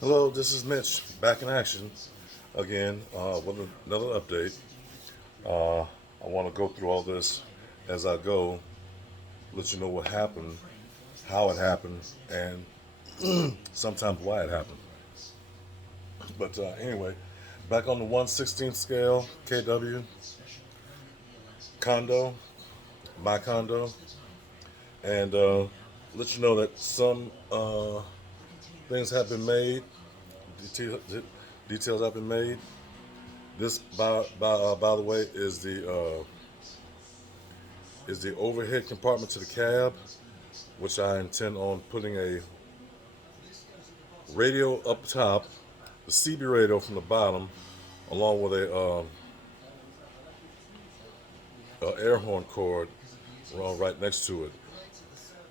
Hello, this is Mitch, back in action again with another update. I want to go through all this as I go, let you know what happened, how it happened, and sometimes why it happened. But anyway, back on the 1/16 scale, KW condo, my condo, and let you know that some things have been made, detail, details have been made. This, by the way, is the overhead compartment to the cab, which I intend on putting a radio up top, the CB radio from the bottom, along with a air horn cord right next to it,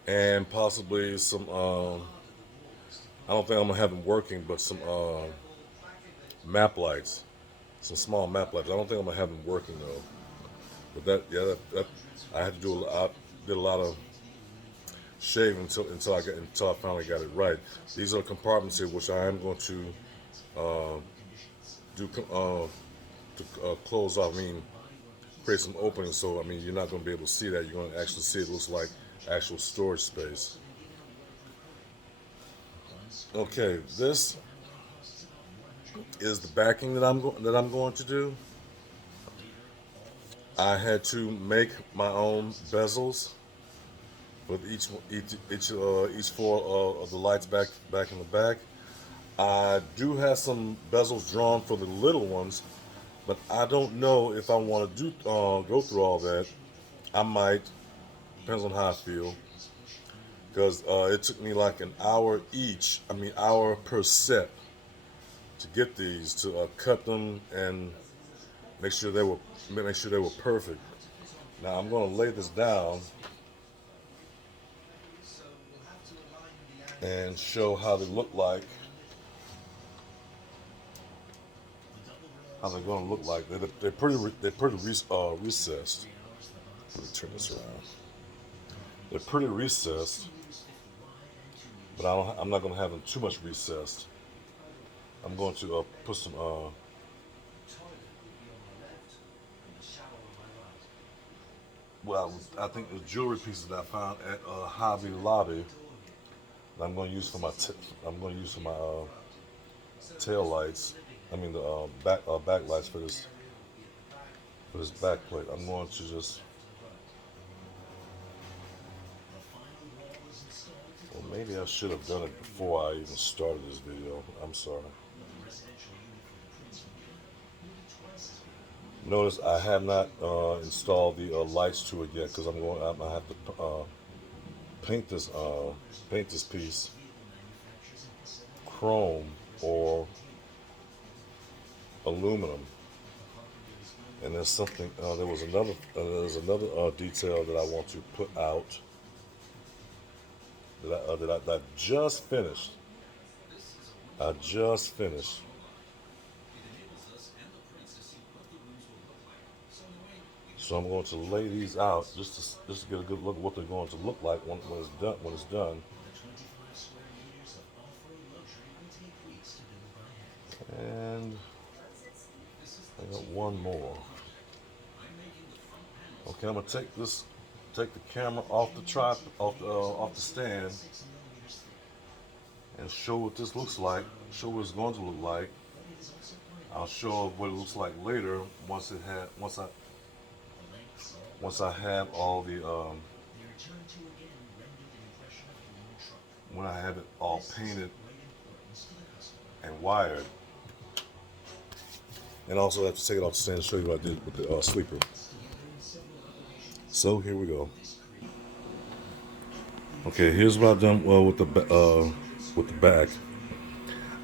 and possibly some. I don't think I'm gonna have them working, but some map lights, some small map lights. I don't think I'm gonna have them working though. But that I had to do. I did a lot of shaving until I finally got it right. These are compartments here, which I am going to uh, do to close off. I mean, create some openings. So I mean, you're not going to be able to see that. You're going to actually see it looks like actual storage space. Okay, this is the backing that I'm going to do. I had to make my own bezels with each four of the lights back in the back. I do have some bezels drawn for the little ones, but I don't know if I want to do go through all that. I might, depends on how I feel, because it took me like an hour each. I mean, hour per set to get these to cut them and make sure they were perfect. Now I'm going to lay this down and show how they look like. How they're going to look like. They're pretty recessed. Let me turn this around. They're pretty recessed, but I'm not going to have them too much recessed. I'm going to put some well, I think the jewelry pieces that I found at Hobby Lobby that I'm going to use for my tail lights. I mean the back lights for this back plate. I'm going to just, well, maybe I should have done it before I even started this video. I'm sorry. Notice I have not installed the lights to it yet because I have to paint this piece chrome or aluminum. And there's something. There's another detail that I want to put out that I just finished. I just finished. So I'm going to lay these out just to get a good look at what they're going to look like when it's done. When it's done. And I got one more. Okay, I'm gonna take the camera off off the stand, and show what this looks like. Show what it's going to look like. I'll show what it looks like later once I have all the when I have it all painted and wired. And also I have to take it off the stand and show you what I did with the sleeper. So here we go. Okay, here's what I've done with the back.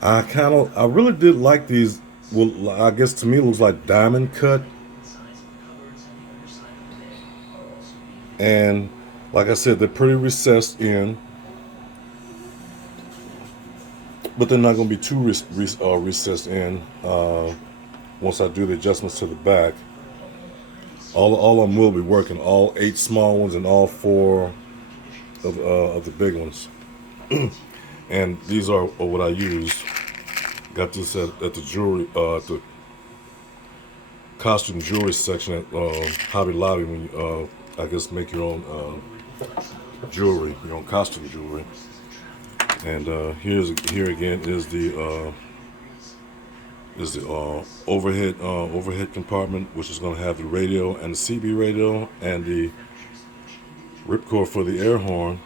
I really did like these. Well, I guess to me it looks like diamond cut. And like I said, they're pretty recessed in, but they're not going to be too recessed in once I do the adjustments to the back. All of them will be working, all 8 small ones and all 4 of the big ones. And these are what I used. Got this at the jewelry, at the costume jewelry section at Hobby Lobby when you, I guess, make your own jewelry, your own costume jewelry. And here again is the overhead compartment, which is going to have the radio and the CB radio and the ripcord for the air horn.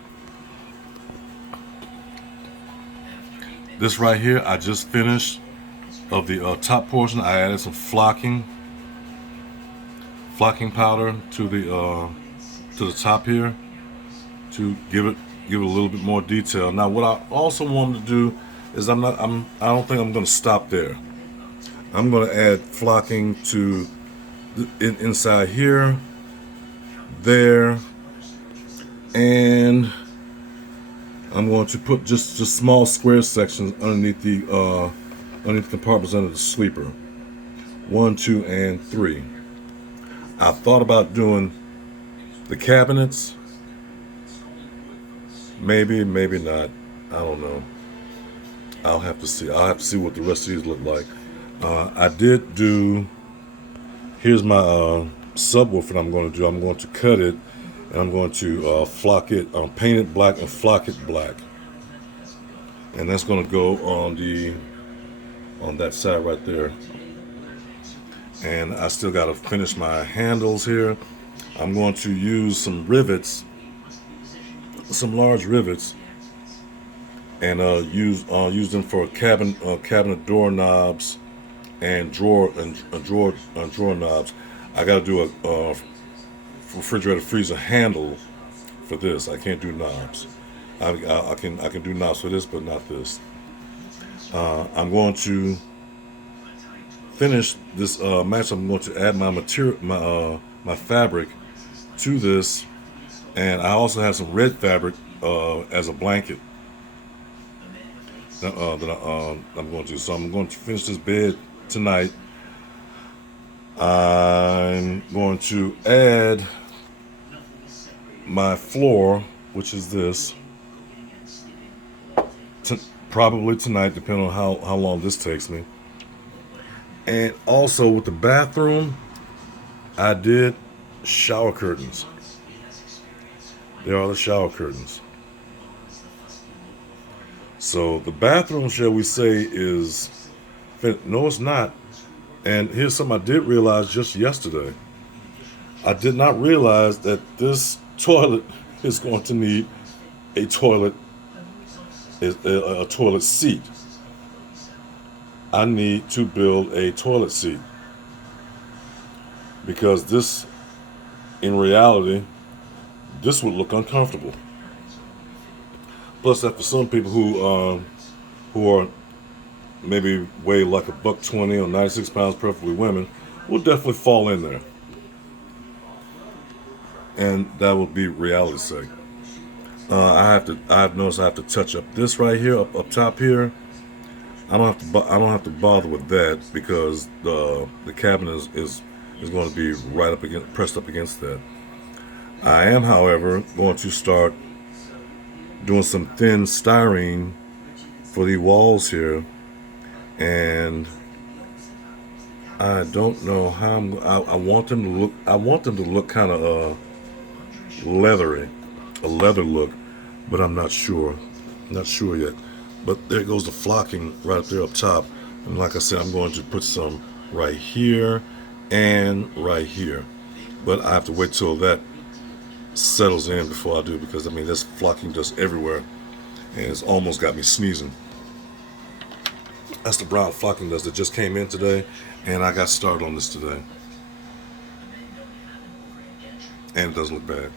This right here, I just finished of the top portion. I added some flocking powder to the top here to give it a little bit more detail. Now, what I also wanted to do is I don't think I'm going to stop there. I'm going to add flocking to inside here, there, and I'm going to put just small square sections underneath the compartments under the sleeper. 1, 2, and 3. I thought about doing the cabinets. Maybe, maybe not. I don't know. I'll have to see. I'll have to see what the rest of these look like. I did do. Here's my subwoofer I'm going to do. I'm going to cut it, and I'm going to flock it, paint it black and flock it black. And that's going to go on that side right there. And I still got to finish my handles here. I'm going to use some rivets, some large rivets, and use them for cabinet door knobs and drawer knobs. I got to do a refrigerator freezer handle for this. I can't do knobs. I can do knobs for this, but not this. I'm going to finish this match. I'm going to add my material, my fabric to this, and I also have some red fabric as a blanket that I'm going to. So I'm going to finish this bed tonight. I'm going to add my floor, which is this, probably tonight, depending on how long this takes me. And also with the bathroom, I did shower curtains. There are the shower curtains. So the bathroom, shall we say, is no, it's not. And here's something I did realize just yesterday. I did not realize that this toilet is going to need a toilet seat. I need to build a toilet seat because this, in reality, this would look uncomfortable. Plus, that for some people who are maybe weigh like $120 or 96 pounds, preferably women, will definitely fall in there, and that would be reality's sake. I've noticed I have to touch up this right here, up top here. I don't have to bother with that because the cabinet is going to be right up against, pressed up against that. I am, however, going to start doing some thin styrene for the walls here, and I don't know how I want them to look. I want them to look kind of leathery, a leather look, but I'm not sure. Not sure yet. But there goes the flocking right up there up top, and like I said, I'm going to put some right here and right here. But I have to wait till that settles in before I do, because I mean there's flocking dust everywhere, and it's almost got me sneezing. That's the brown flocking dust that just came in today, and I got started on this today, and it doesn't look bad.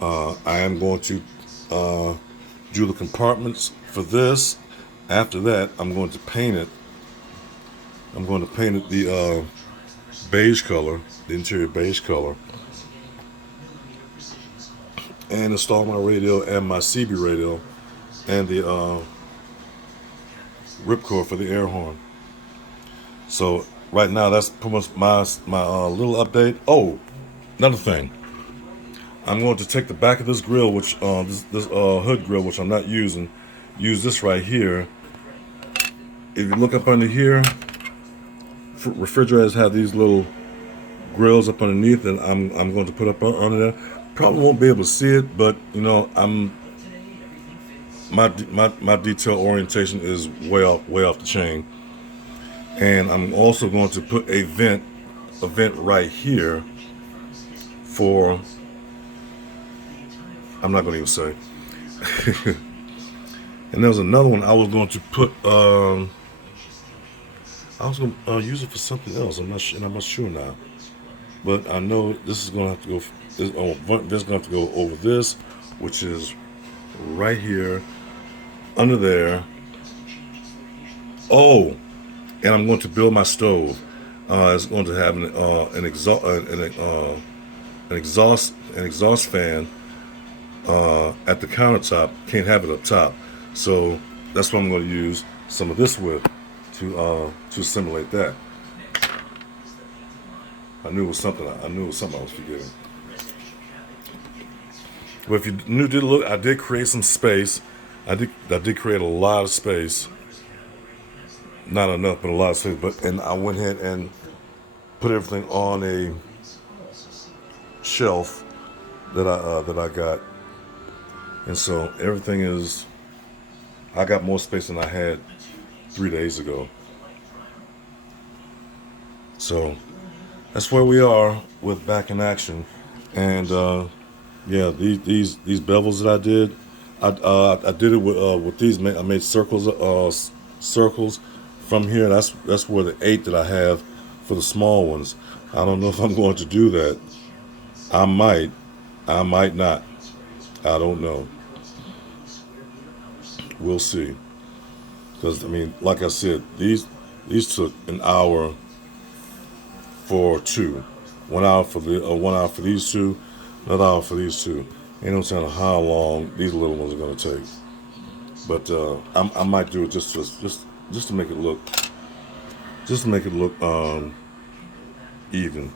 I am going to do the compartments for this. After that, I'm going to paint it. I'm going to paint it the beige color, the interior beige color, and install my radio and my CB radio and the ripcord for the air horn. So right now, that's pretty much my little update. Oh, another thing. I'm going to take the back of this grill, which this hood grill, which I'm not using, use this right here if you look up under here, refrigerators have these little grills up underneath, and I'm going to put up under there. Probably won't be able to see it, but you know, my detail orientation is way off the chain. And I'm also going to put a vent right here for, I'm not going to even say. And there was another one I was going to put. I was going to use it for something else. I'm not sure now. But I know this is going to have to go. This is going to have to go over this, which is right here, under there. Oh, and I'm going to build my stove. It's going to have an exhaust fan at the countertop. Can't have it up top, so that's what I'm going to use some of this with to simulate that. I knew it was something. I was forgetting. But if you did look, I did create some space. I did create a lot of space. Not enough, but a lot of space. And I went ahead and put everything on a shelf that I got, and so everything is. I got more space than I had 3 days ago. So that's where we are with Back in Action, and yeah, these bevels that I did, I did it with these. I made circles from here. That's where the 8 that I have for the small ones. I don't know if I'm going to do that. I might not. I don't know. We'll see. Because I mean, like I said, these took an hour for 2, 1 hour for 1 hour for these 2, another hour for these 2. Ain't no telling how long these little ones are gonna take. But I might do it just to make it look, even.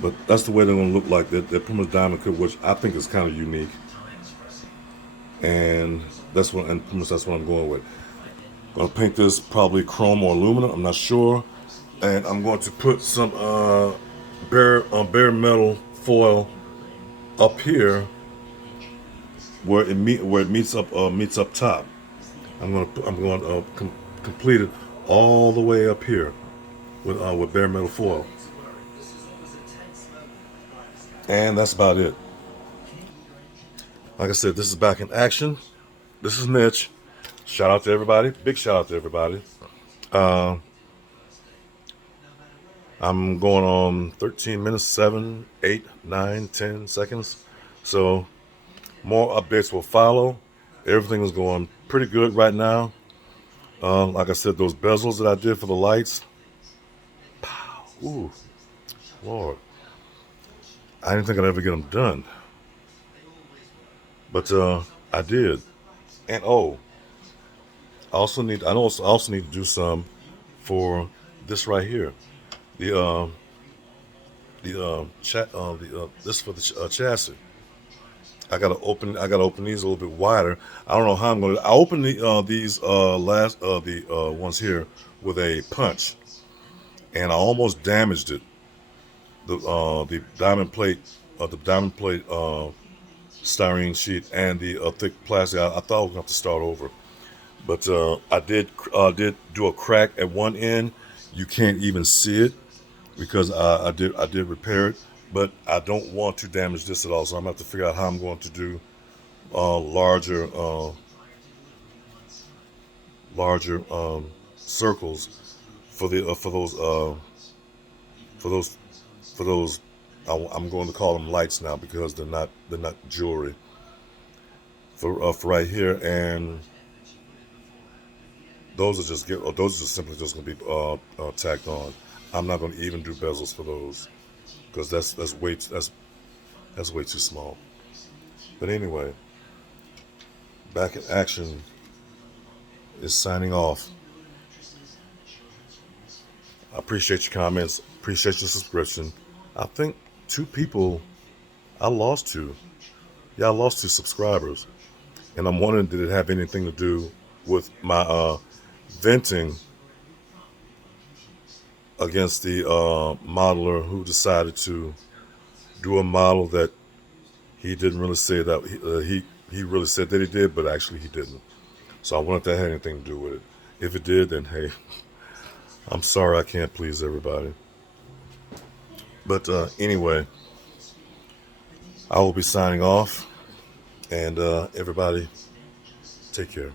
But that's the way they're gonna look like. They're pretty much diamond cut, which I think is kind of unique. And pretty much that's what I'm going with. Gonna paint this probably chrome or aluminum. I'm not sure. And I'm going to put some bare metal foil up here where it meets up top. I'm going to complete it all the way up here with bare metal foil. And that's about it. Like I said, this is Back in Action. This is Mitch. Shout out to everybody. Big shout out to everybody. I'm going on 13 minutes, 7, 8, 9, 10 seconds. So more updates will follow. Everything is going pretty good right now. Like I said, those bezels that I did for the lights. Pow, ooh, Lord. I didn't think I'd ever get them done. But I did. And I also need to do some for this right here. This for the chassis. I gotta open these a little bit wider. I don't know how I'm gonna. I opened these ones here with a punch, and I almost damaged it. The diamond plate styrene sheet and the thick plastic. I thought I was gonna have to start over, but I did do a crack at one end. You can't even see it because I did repair it, but I don't want to damage this at all. So I'm gonna have to figure out how I'm going to do larger circles for those. I'm going to call them lights now because they're not jewelry. For right here, and those are just simply just going to be tacked on. I'm not going to even do bezels for those because that's way too small. But anyway, Back in Action is signing off. I appreciate your comments. Appreciate your subscription. I think 2 people. I lost 2. Yeah, I lost 2 subscribers, and I'm wondering, did it have anything to do with my venting against the modeler who decided to do a model that he didn't really say that he really said that he did, but actually he didn't. So I wonder if that had anything to do with it. If it did, then hey, I'm sorry I can't please everybody. But anyway, I will be signing off, and everybody take care.